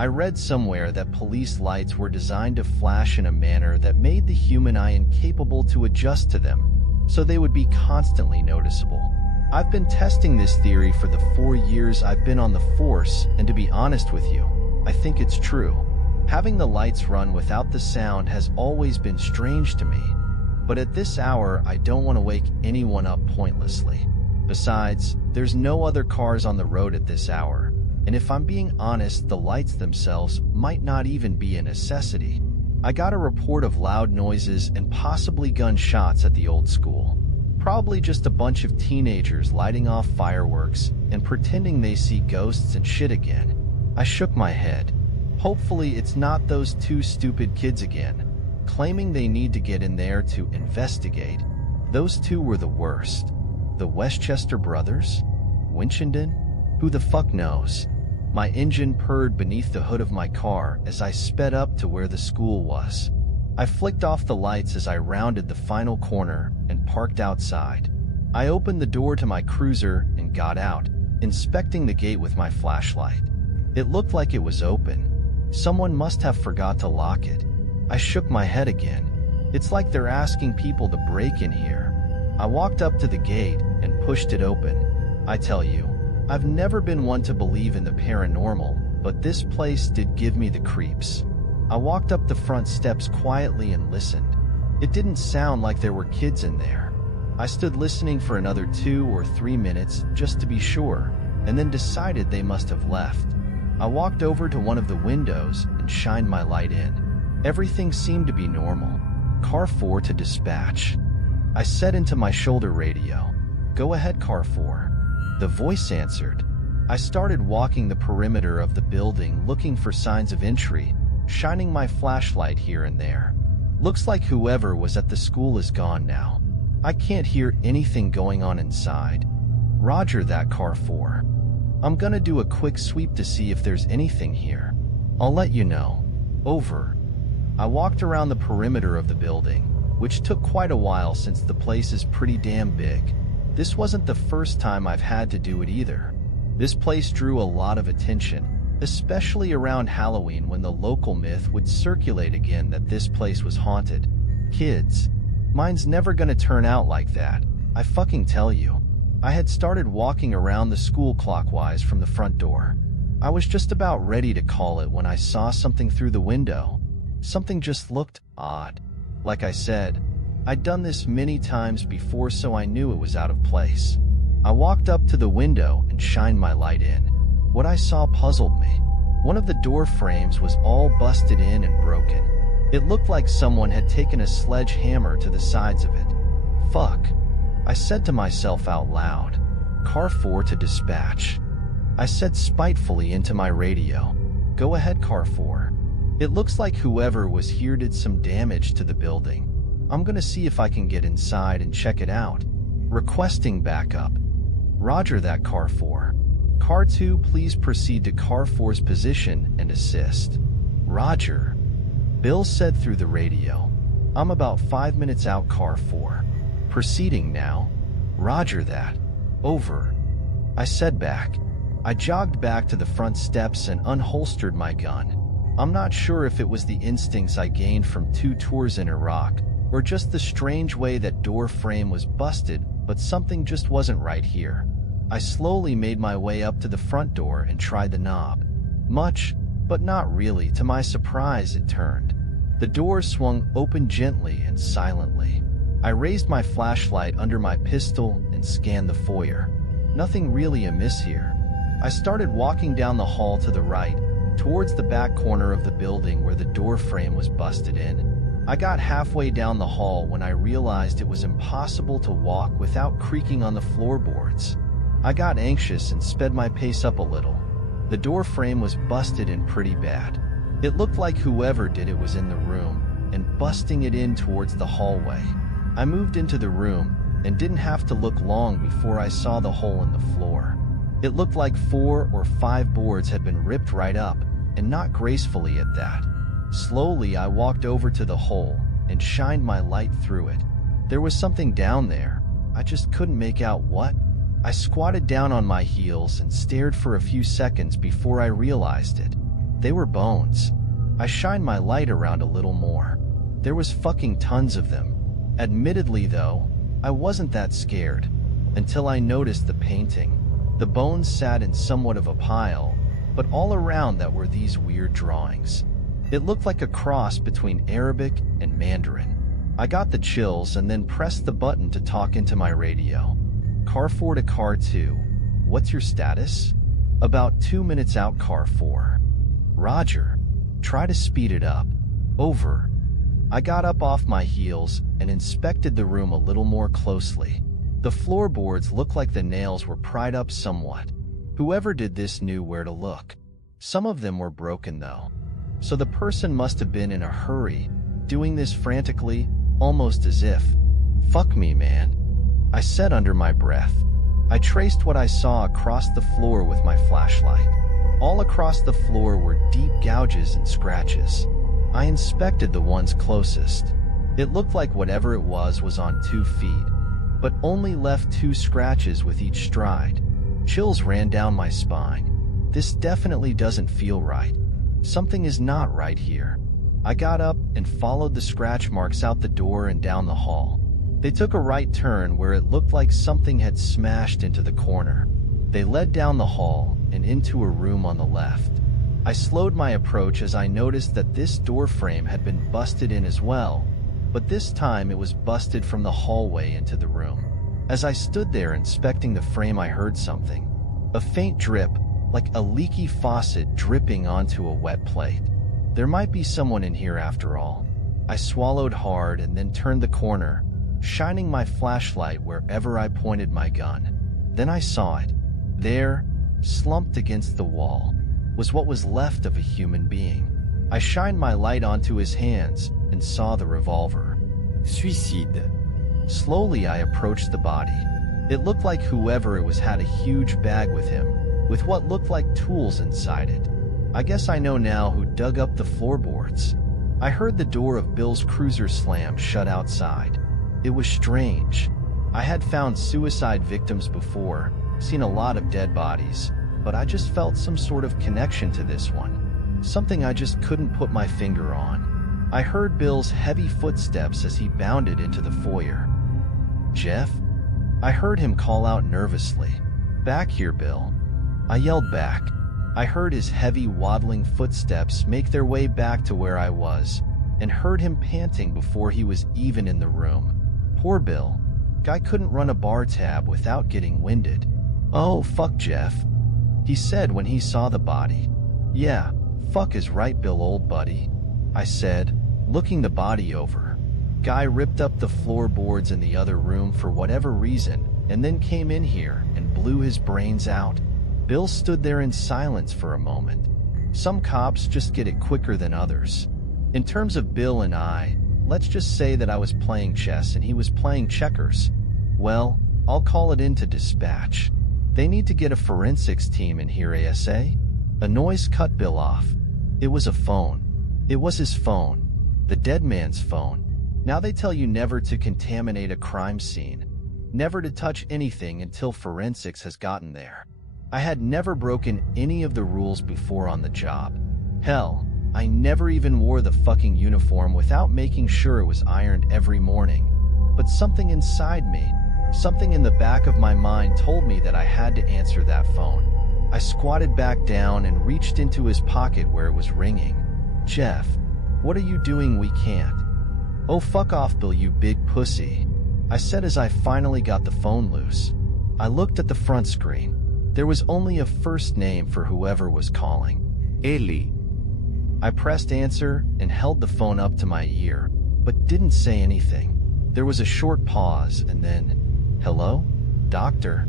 I read somewhere that police lights were designed to flash in a manner that made the human eye incapable to adjust to them, so they would be constantly noticeable. I've been testing this theory for the 4 years I've been on the force, and to be honest with you, I think it's true. Having the lights run without the sound has always been strange to me, but at this hour I don't want to wake anyone up pointlessly. Besides, there's no other cars on the road at this hour, and if I'm being honest, the lights themselves might not even be a necessity. I got a report of loud noises and possibly gunshots at the old school. Probably just a bunch of teenagers lighting off fireworks and pretending they see ghosts and shit again. I shook my head. Hopefully it's not those two stupid kids again, claiming they need to get in there to investigate. Those two were the worst. The Westchester brothers? Winchendon? Who the fuck knows? My engine purred beneath the hood of my car as I sped up to where the school was. I flicked off the lights as I rounded the final corner and parked outside. I opened the door to my cruiser and got out, inspecting the gate with my flashlight. It looked like it was open. Someone must have forgot to lock it. I shook my head again. It's like they're asking people to break in here. I walked up to the gate and pushed it open. I tell you, I've never been one to believe in the paranormal, but this place did give me the creeps. I walked up the front steps quietly and listened. It didn't sound like there were kids in there. I stood listening for another 2 or 3 minutes just to be sure, and then decided they must have left. I walked over to one of the windows and shined my light in. Everything seemed to be normal. Car 4 to dispatch. I said into my shoulder radio, "Go ahead, Car 4. The voice answered. I started walking the perimeter of the building looking for signs of entry, shining my flashlight here and there. Looks like whoever was at the school is gone now. I can't hear anything going on inside. Roger that, Car 4. I'm gonna do a quick sweep to see if there's anything here. I'll let you know. Over." I walked around the perimeter of the building, which took quite a while since the place is pretty damn big. This wasn't the first time I've had to do it either. This place drew a lot of attention, especially around Halloween when the local myth would circulate again that this place was haunted. Kids, mine's never gonna turn out like that, I fucking tell you. I had started walking around the school clockwise from the front door. I was just about ready to call it when I saw something through the window. Something just looked odd. Like I said, I'd done this many times before, so I knew it was out of place. I walked up to the window and shined my light in. What I saw puzzled me. One of the door frames was all busted in and broken. It looked like someone had taken a sledgehammer to the sides of it. Fuck, I said to myself out loud. Car 4 to dispatch. I said spitefully into my radio, "Go ahead, Car 4. It looks like whoever was here did some damage to the building. I'm gonna see if I can get inside and check it out." Requesting backup. Roger that, Car 4. Car 2, please proceed to Car 4's position and assist. Roger. Bill said through the radio. I'm about 5 minutes out, Car 4. Proceeding now. Roger that. Over. I said back. I jogged back to the front steps and unholstered my gun. I'm not sure if it was the instincts I gained from 2 tours in Iraq, or just the strange way that door frame was busted, but something just wasn't right here. I slowly made my way up to the front door and tried the knob. Much, but not really, to my surprise, it turned. The door swung open gently and silently. I raised my flashlight under my pistol and scanned the foyer. Nothing really amiss here. I started walking down the hall to the right, towards the back corner of the building where the door frame was busted in. I got halfway down the hall when I realized it was impossible to walk without creaking on the floorboards. I got anxious and sped my pace up a little. The door frame was busted in pretty bad. It looked like whoever did it was in the room and busting it in towards the hallway. I moved into the room and didn't have to look long before I saw the hole in the floor. It looked like 4 or 5 boards had been ripped right up, and not gracefully at that. Slowly, I walked over to the hole and shined my light through it. There was something down there. I just couldn't make out what. I squatted down on my heels and stared for a few seconds before I realized it. They were bones. I shined my light around a little more. There was fucking tons of them. Admittedly though, I wasn't that scared, until I noticed the painting. The bones sat in somewhat of a pile, but all around that were these weird drawings. It looked like a cross between Arabic and Mandarin. I got the chills and then pressed the button to talk into my radio. Car 4 to Car 2. What's your status? About 2 minutes out, Car 4. Roger. Try to speed it up. Over. I got up off my heels and inspected the room a little more closely. The floorboards looked like the nails were pried up somewhat. Whoever did this knew where to look. Some of them were broken though. So the person must have been in a hurry, doing this frantically, almost as if, "Fuck me, man," I said under my breath. I traced what I saw across the floor with my flashlight. All across the floor were deep gouges and scratches. I inspected the ones closest. It looked like whatever it was on 2 feet, but only left 2 scratches with each stride. Chills ran down my spine. This definitely doesn't feel right. Something is not right here. I got up and followed the scratch marks out the door and down the hall. They took a right turn where it looked like something had smashed into the corner. They led down the hall and into a room on the left. I slowed my approach as I noticed that this door frame had been busted in as well, but this time it was busted from the hallway into the room. As I stood there inspecting the frame, I heard something. A faint drip, like a leaky faucet dripping onto a wet plate. There might be someone in here after all. I swallowed hard and then turned the corner, shining my flashlight wherever I pointed my gun. Then I saw it. There, slumped against the wall, was what was left of a human being. I shined my light onto his hands and saw the revolver. Suicide. Slowly I approached the body. It looked like whoever it was had a huge bag with him, with what looked like tools inside it. I guess I know now who dug up the floorboards. I heard the door of Bill's cruiser slam shut outside. It was strange. I had found suicide victims before, seen a lot of dead bodies, but I just felt some sort of connection to this one. Something I just couldn't put my finger on. I heard Bill's heavy footsteps as he bounded into the foyer. "Jeff?" I heard him call out nervously. "Back here, Bill." I yelled back. I heard his heavy waddling footsteps make their way back to where I was, and heard him panting before he was even in the room. Poor Bill. Guy couldn't run a bar tab without getting winded. "Oh, fuck, Jeff," he said when he saw the body. "Yeah, fuck is right, Bill, old buddy," I said, looking the body over. Guy ripped up the floorboards in the other room for whatever reason, and then came in here and blew his brains out. Bill stood there in silence for a moment. Some cops just get it quicker than others. In terms of Bill and I, let's just say that I was playing chess and he was playing checkers. Well, I'll call it into dispatch. They need to get a forensics team in here ASA. A noise cut Bill off. It was a phone. It was his phone. The dead man's phone. Now they tell you never to contaminate a crime scene. Never to touch anything until forensics has gotten there. I had never broken any of the rules before on the job. Hell, I never even wore the fucking uniform without making sure it was ironed every morning. But something inside me, something in the back of my mind told me that I had to answer that phone. I squatted back down and reached into his pocket where it was ringing. "Jeff, what are you doing? We can't." "Oh, fuck off, Bill, you big pussy," I said as I finally got the phone loose. I looked at the front screen. There was only a first name for whoever was calling. Eli. I pressed answer and held the phone up to my ear, but didn't say anything. There was a short pause and then, "Hello? Doctor?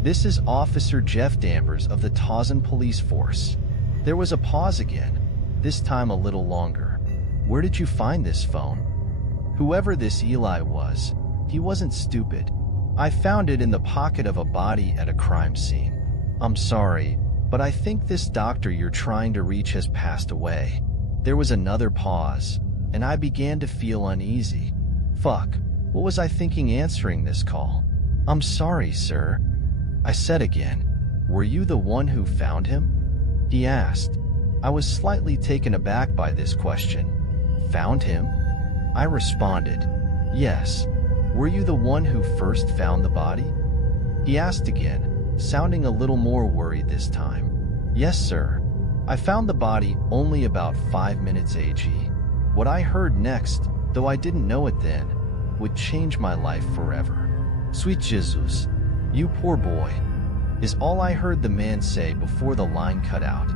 This is Officer Jeff Danvers of the Towson Police Force." There was a pause again, this time a little longer. "Where did you find this phone?" Whoever this Eli was, he wasn't stupid. "I found it in the pocket of a body at a crime scene. I'm sorry, but I think this doctor you're trying to reach has passed away." There was another pause, and I began to feel uneasy. Fuck, what was I thinking answering this call? "I'm sorry, sir," I said again. "Were you the one who found him?" he asked. I was slightly taken aback by this question. Found him? I responded, yes. Were you the one who first found the body? He asked again, sounding a little more worried this time. Yes, sir. I found the body only about 5 minutes AG. What I heard next, though I didn't know it then, would change my life forever. Sweet Jesus, you poor boy, is all I heard the man say before the line cut out.